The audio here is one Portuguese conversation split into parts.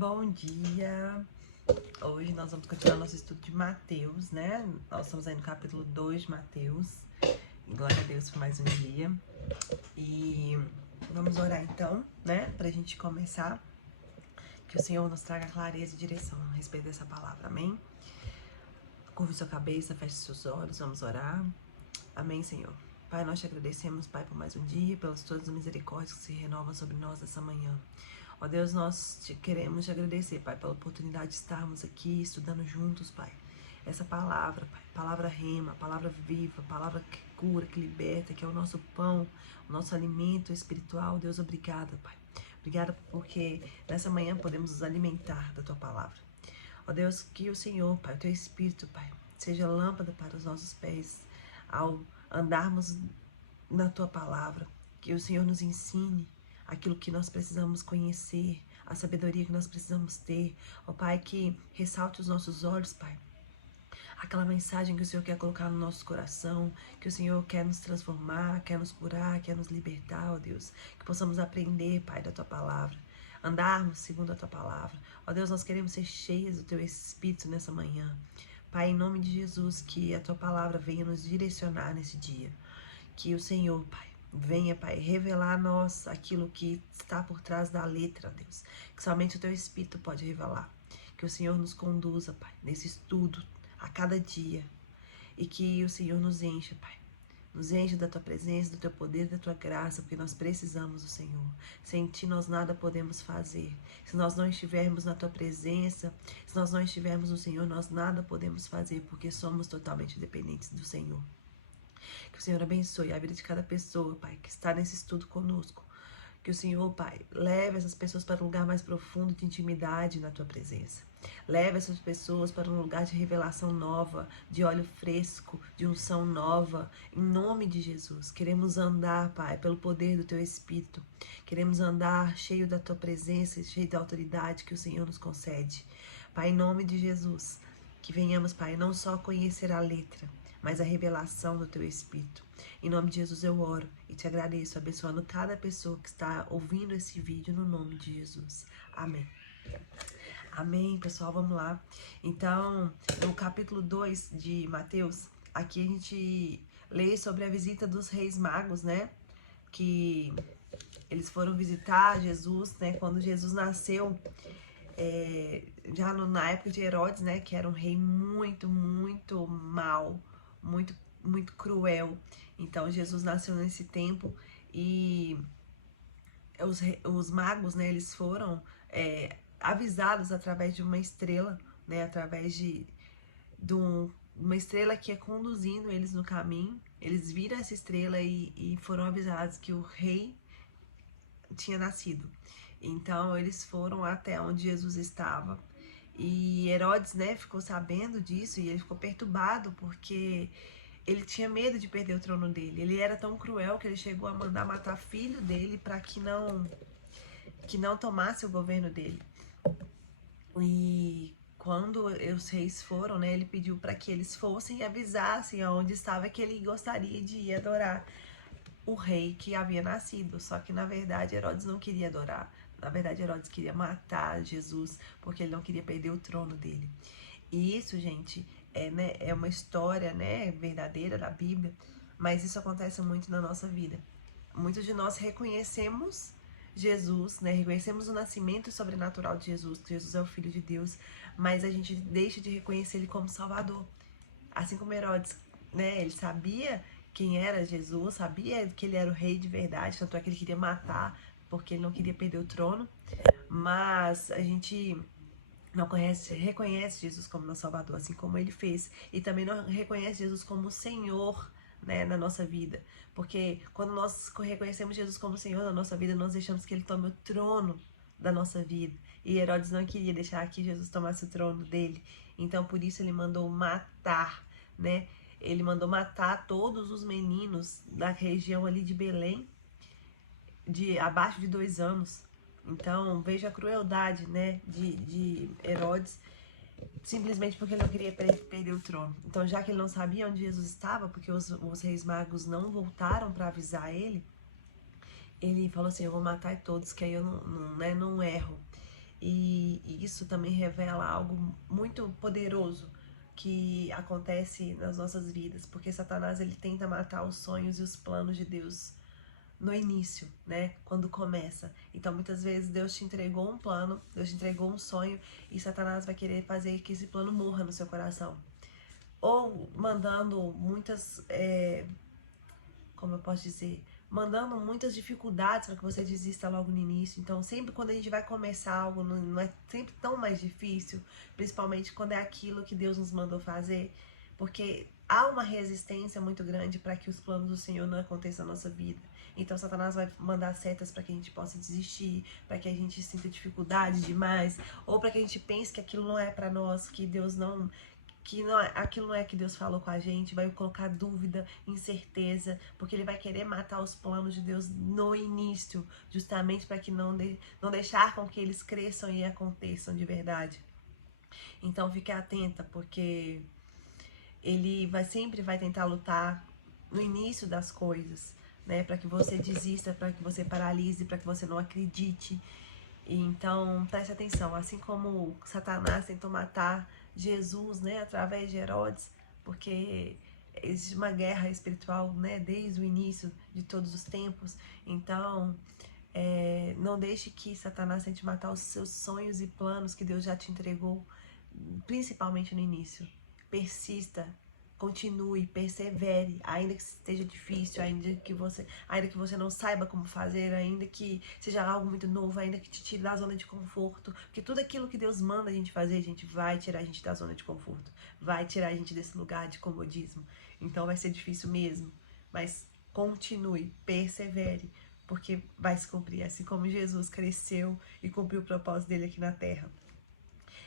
Bom dia! Hoje nós vamos continuar nosso estudo de Mateus, né? Nós estamos aí no capítulo 2 de Mateus. Glória a Deus por mais um dia. E vamos orar então, né? Pra gente começar. Que o Senhor nos traga clareza e direção a respeito dessa palavra, amém? Curva sua cabeça, feche seus olhos, vamos orar. Amém, Senhor. Pai, nós te agradecemos, Pai, por mais um dia, pelas tuas misericórdias que se renovam sobre nós nessa manhã. Ó Deus, nós queremos te agradecer, Pai, pela oportunidade de estarmos aqui estudando juntos, Pai. Essa palavra, Pai, palavra rema, palavra viva, palavra que cura, que liberta, que é o nosso pão, o nosso alimento espiritual. Deus, obrigada, Pai. Obrigada porque nessa manhã podemos nos alimentar da Tua palavra. Ó Deus, que o Senhor, Pai, o Teu Espírito, Pai, seja lâmpada para os nossos pés ao andarmos na Tua palavra. Que o Senhor nos ensine aquilo que nós precisamos conhecer, a sabedoria que nós precisamos ter. Ó Pai, que ressalte os nossos olhos, Pai, aquela mensagem que o Senhor quer colocar no nosso coração, que o Senhor quer nos transformar, quer nos curar, quer nos libertar, ó Deus. Que possamos aprender, Pai, da Tua palavra, andarmos segundo a Tua palavra. Ó Deus, nós queremos ser cheios do Teu Espírito nessa manhã. Pai, em nome de Jesus, que a Tua palavra venha nos direcionar nesse dia. Que o Senhor, Pai, venha, Pai, revelar a nós aquilo que está por trás da letra, Deus. Que somente o Teu Espírito pode revelar. Que o Senhor nos conduza, Pai, nesse estudo a cada dia. E que o Senhor nos encha, Pai. Nos enche da Tua presença, do Teu poder, da Tua graça, porque nós precisamos do Senhor. Sem Ti nós nada podemos fazer. Se nós não estivermos na Tua presença, se nós não estivermos no Senhor, nós nada podemos fazer, porque somos totalmente dependentes do Senhor. Que o Senhor abençoe a vida de cada pessoa, Pai, que está nesse estudo conosco. Que o Senhor, Pai, leve essas pessoas para um lugar mais profundo de intimidade na Tua presença. Leve essas pessoas para um lugar de revelação nova, de óleo fresco, de unção nova. Em nome de Jesus, queremos andar, Pai, pelo poder do Teu Espírito. Queremos andar cheio da Tua presença, cheio da autoridade que o Senhor nos concede. Pai, em nome de Jesus, que venhamos, Pai, não só conhecer a letra, mas a revelação do Teu Espírito. Em nome de Jesus eu oro e te agradeço, abençoando cada pessoa que está ouvindo esse vídeo no nome de Jesus. Amém. Amém, pessoal, vamos lá. Então, no capítulo 2 de Mateus, aqui a gente lê sobre a visita dos reis magos, né? Que eles foram visitar Jesus, né? Quando Jesus nasceu, já na época de Herodes, né? Que era um rei muito, muito mau, muito cruel. Então Jesus nasceu nesse tempo e os magos, né, eles foram avisados através de uma estrela, né, através de uma estrela que ia conduzindo eles no caminho. Eles viram essa estrela e foram avisados que o rei tinha nascido. Então eles foram até onde Jesus estava. E Herodes, né, ficou sabendo disso e ele ficou perturbado porque ele tinha medo de perder o trono dele. Ele era tão cruel que ele chegou a mandar matar filho dele para que não tomasse o governo dele. E quando os reis foram, né, ele pediu para que eles fossem e avisassem aonde estava, que ele gostaria de ir adorar o rei que havia nascido. Só que na verdade Herodes não queria adorar. Na verdade Herodes queria matar Jesus porque ele não queria perder o trono dele. E isso, gente, é uma história, né, verdadeira da Bíblia, mas isso acontece muito na nossa vida. Muitos de nós reconhecemos Jesus, né, reconhecemos o nascimento sobrenatural de Jesus, que Jesus é o Filho de Deus, mas a gente deixa de reconhecer Ele como Salvador. Assim como Herodes, né, ele sabia quem era Jesus, sabia que ele era o rei de verdade, tanto é que ele queria matar, porque ele não queria perder o trono, mas a gente não reconhece Jesus como nosso Salvador, assim como ele fez. E também não reconhece Jesus como Senhor, né, na nossa vida. Porque quando nós reconhecemos Jesus como Senhor na nossa vida, nós deixamos que Ele tome o trono da nossa vida. E Herodes não queria deixar que Jesus tomasse o trono dele. Então, por isso, ele mandou matar, né? Ele mandou matar todos os meninos da região ali de Belém, de abaixo de 2 anos. Então, veja a crueldade, né, de Herodes, simplesmente porque ele não queria perder o trono. Então, já que ele não sabia onde Jesus estava, porque os reis magos não voltaram para avisar ele, ele falou assim: eu vou matar todos, que aí eu não erro. E isso também revela algo muito poderoso que acontece nas nossas vidas, porque Satanás ele tenta matar os sonhos e os planos de Deus no início, né? Quando começa. Então, muitas vezes Deus te entregou um plano, Deus te entregou um sonho e Satanás vai querer fazer que esse plano morra no seu coração. Ou mandando muitas, como eu posso dizer, mandando muitas dificuldades para que você desista logo no início. Então, sempre quando a gente vai começar algo, não é sempre tão mais difícil, principalmente quando é aquilo que Deus nos mandou fazer, porque há uma resistência muito grande para que os planos do Senhor não aconteçam na nossa vida. Então, Satanás vai mandar setas para que a gente possa desistir, para que a gente sinta dificuldade demais, ou para que a gente pense que aquilo não é para nós, que Deus não, aquilo não é que Deus falou com a gente, vai colocar dúvida, incerteza, porque ele vai querer matar os planos de Deus no início, justamente para que não deixar com que eles cresçam e aconteçam de verdade. Então fique atenta, porque ele sempre vai tentar lutar no início das coisas, né, para que você desista, para que você paralise, para que você não acredite. Então, preste atenção, assim como Satanás tentou matar Jesus, né, através de Herodes, porque existe uma guerra espiritual, né, desde o início de todos os tempos. Então, não deixe que Satanás tente matar os seus sonhos e planos que Deus já te entregou, principalmente no início. Persista, continue, persevere, ainda que esteja difícil, ainda que você não saiba como fazer, ainda que seja algo muito novo, ainda que te tire da zona de conforto, porque tudo aquilo que Deus manda a gente fazer, a gente vai tirar a gente da zona de conforto, vai tirar a gente desse lugar de comodismo. Então vai ser difícil mesmo, mas continue, persevere, porque vai se cumprir, assim como Jesus cresceu e cumpriu o propósito dele aqui na Terra.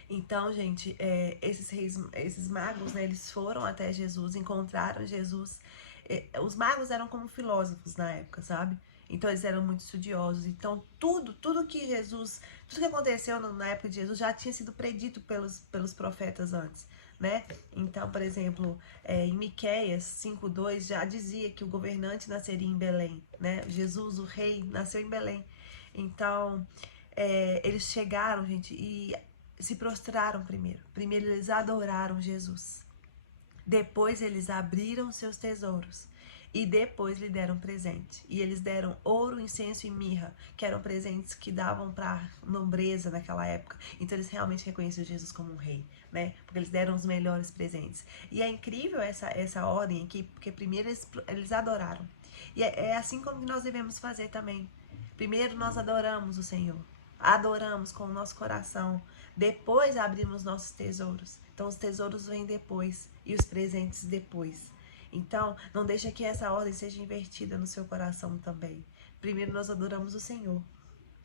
Então, gente, esses magos, né, eles foram até Jesus, encontraram Jesus. Os magos eram como filósofos na época, sabe? Então, eles eram muito estudiosos. Então, tudo que aconteceu na época de Jesus já tinha sido predito pelos profetas antes, né? Então, por exemplo, em Miqueias 5:2 já dizia que o governante nasceria em Belém, né? Jesus, o rei, nasceu em Belém. Então, eles chegaram, gente, e se prostraram primeiro. Primeiro eles adoraram Jesus. Depois eles abriram seus tesouros. E depois lhe deram presente. E eles deram ouro, incenso e mirra, que eram presentes que davam para nobreza naquela época. Então eles realmente reconheciam Jesus como um rei, né? Porque eles deram os melhores presentes. E é incrível essa ordem aqui, porque primeiro eles adoraram. E é assim como nós devemos fazer também. Primeiro nós adoramos o Senhor. Adoramos com o nosso coração. Depois abrimos nossos tesouros. Então os tesouros vêm depois e os presentes depois. Então, não deixa que essa ordem seja invertida no seu coração também. Primeiro nós adoramos o Senhor.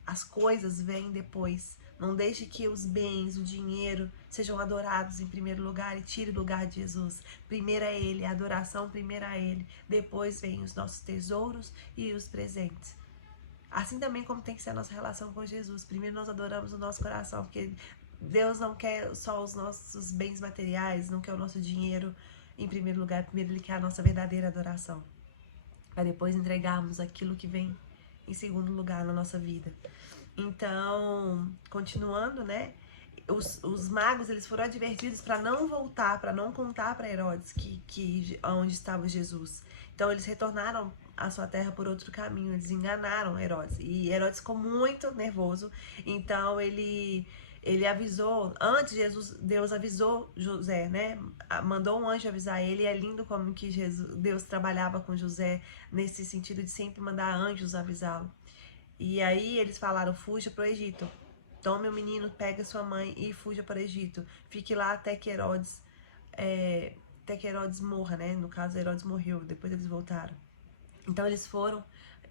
As coisas vêm depois. Não deixe que os bens, o dinheiro, sejam adorados em primeiro lugar e tire o lugar de Jesus. Primeiro é Ele, a adoração primeiro é Ele. Depois vêm os nossos tesouros e os presentes. Assim também como tem que ser a nossa relação com Jesus. Primeiro nós adoramos o nosso coração, porque Deus não quer só os nossos bens materiais, não quer o nosso dinheiro em primeiro lugar. Primeiro Ele quer a nossa verdadeira adoração, para depois entregarmos aquilo que vem em segundo lugar na nossa vida. Então, continuando, né? Os magos, eles foram advertidos para não voltar, para não contar para Herodes onde estava Jesus. Então, eles retornaram à sua terra por outro caminho, eles enganaram Herodes. E Herodes ficou muito nervoso, então ele avisou, antes Deus avisou José, né? Mandou um anjo avisar ele, e é lindo como que Deus trabalhava com José nesse sentido de sempre mandar anjos avisá-lo. E aí eles falaram, fuja para o Egito. Tome o menino, pega sua mãe e fuja para o Egito. Fique lá até que Herodes morra, né? No caso, Herodes morreu, depois eles voltaram. Então eles foram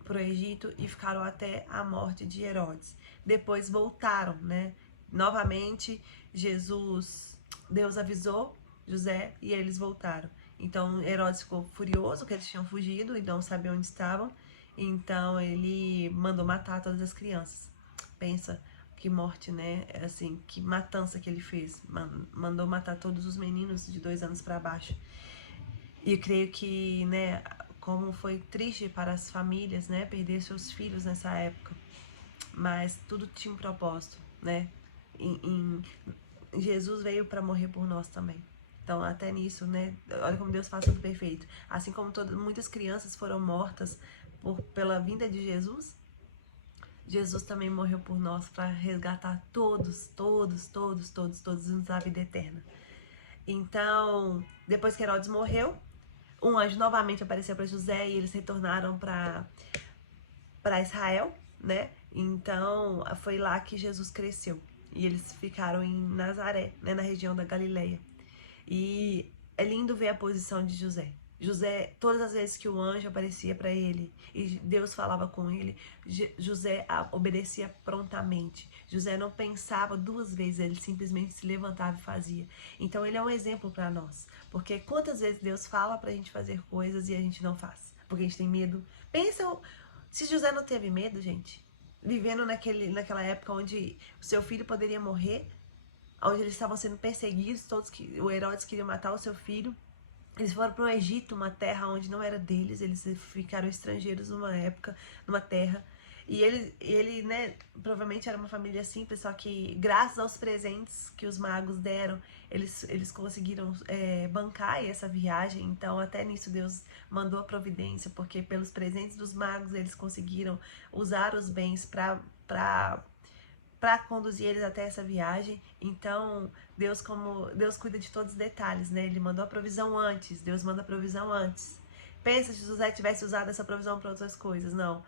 para o Egito e ficaram até a morte de Herodes. Depois voltaram, né? Novamente, Deus avisou José e eles voltaram. Então Herodes ficou furioso que eles tinham fugido e não sabia onde estavam. Então ele mandou matar todas as crianças. Pensa que morte, né? Assim, que matança que ele fez. Mandou matar todos os meninos de 2 anos para baixo. E eu creio que, né, como foi triste para as famílias, né, perder seus filhos nessa época. Mas tudo tinha um propósito, né? Jesus veio para morrer por nós também. Então, até nisso, né? Olha como Deus faz tudo perfeito. Assim como muitas crianças foram mortas pela vinda de Jesus, Jesus também morreu por nós para resgatar todos na vida eterna. Então, depois que Herodes morreu, um anjo novamente apareceu para José e eles retornaram para Israel, né? Então, foi lá que Jesus cresceu. E eles ficaram em Nazaré, né, na região da Galileia. E é lindo ver a posição de José. José, todas as vezes que o anjo aparecia para ele e Deus falava com ele, José obedecia prontamente. José não pensava duas vezes, ele simplesmente se levantava e fazia. Então ele é um exemplo para nós, porque quantas vezes Deus fala pra gente fazer coisas e a gente não faz, porque a gente tem medo. Pensa, se José não teve medo, gente, vivendo naquela época onde o seu filho poderia morrer, onde eles estavam sendo perseguidos, o Herodes queria matar o seu filho. Eles foram para o Egito, uma terra onde não era deles, eles ficaram estrangeiros numa época, numa terra. E ele, né, provavelmente era uma família simples, só que graças aos presentes que os magos deram, eles conseguiram bancar essa viagem. Então, até nisso Deus mandou a providência, porque pelos presentes dos magos eles conseguiram usar os bens para conduzir eles até essa viagem. Então, Deus cuida de todos os detalhes, né? Ele mandou a provisão antes, Deus manda a provisão antes. Pensa se José tivesse usado essa provisão para outras coisas. Não.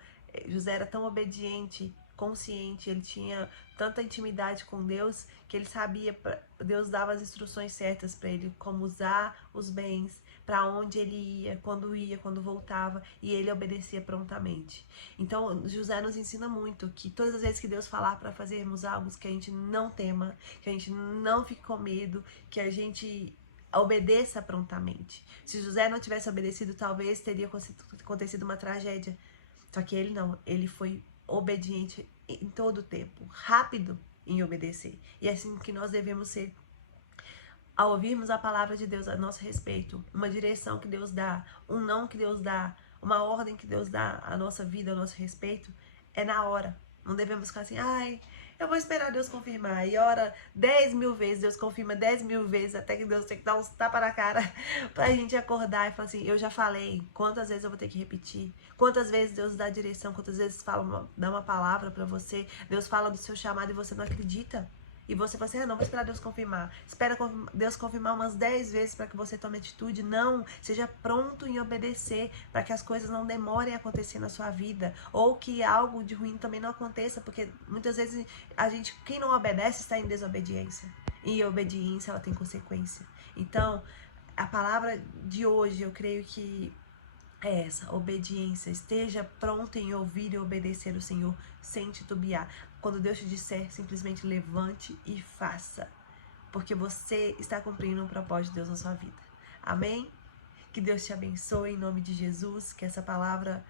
José era tão obediente, consciente, ele tinha tanta intimidade com Deus que ele sabia, Deus dava as instruções certas para ele, como usar os bens, para onde ele ia, quando voltava, e ele obedecia prontamente. Então, José nos ensina muito que todas as vezes que Deus falar para fazermos algo, que a gente não tema, que a gente não fique com medo, que a gente obedeça prontamente. Se José não tivesse obedecido, talvez teria acontecido uma tragédia. Só que ele não, ele foi obediente em todo o tempo, rápido em obedecer. E é assim que nós devemos ser ao ouvirmos a palavra de Deus a nosso respeito, uma direção que Deus dá, um não que Deus dá, uma ordem que Deus dá à nossa vida, ao nosso respeito, é na hora. Não devemos ficar assim, ai, eu vou esperar Deus confirmar. E ora 10.000 vezes, Deus confirma 10.000 vezes, até que Deus tem que dar uns tapas na cara pra gente acordar e falar assim, eu já falei, quantas vezes eu vou ter que repetir? Quantas vezes Deus dá direção, quantas vezes dá uma palavra pra você, Deus fala do seu chamado e você não acredita? E você fala assim, não, vou esperar Deus confirmar. Espera Deus confirmar umas 10 vezes para que você tome atitude. Não, seja pronto em obedecer para que as coisas não demorem a acontecer na sua vida. Ou que algo de ruim também não aconteça, porque muitas vezes quem não obedece está em desobediência. E a obediência, ela tem consequência. Então, a palavra de hoje, eu creio que é essa, obediência. Esteja pronto em ouvir e obedecer o Senhor sem titubear. Quando Deus te disser, simplesmente levante e faça. Porque você está cumprindo um propósito de Deus na sua vida. Amém? Que Deus te abençoe em nome de Jesus. Que essa palavra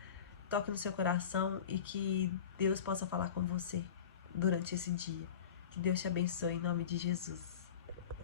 toque no seu coração e que Deus possa falar com você durante esse dia. Que Deus te abençoe em nome de Jesus.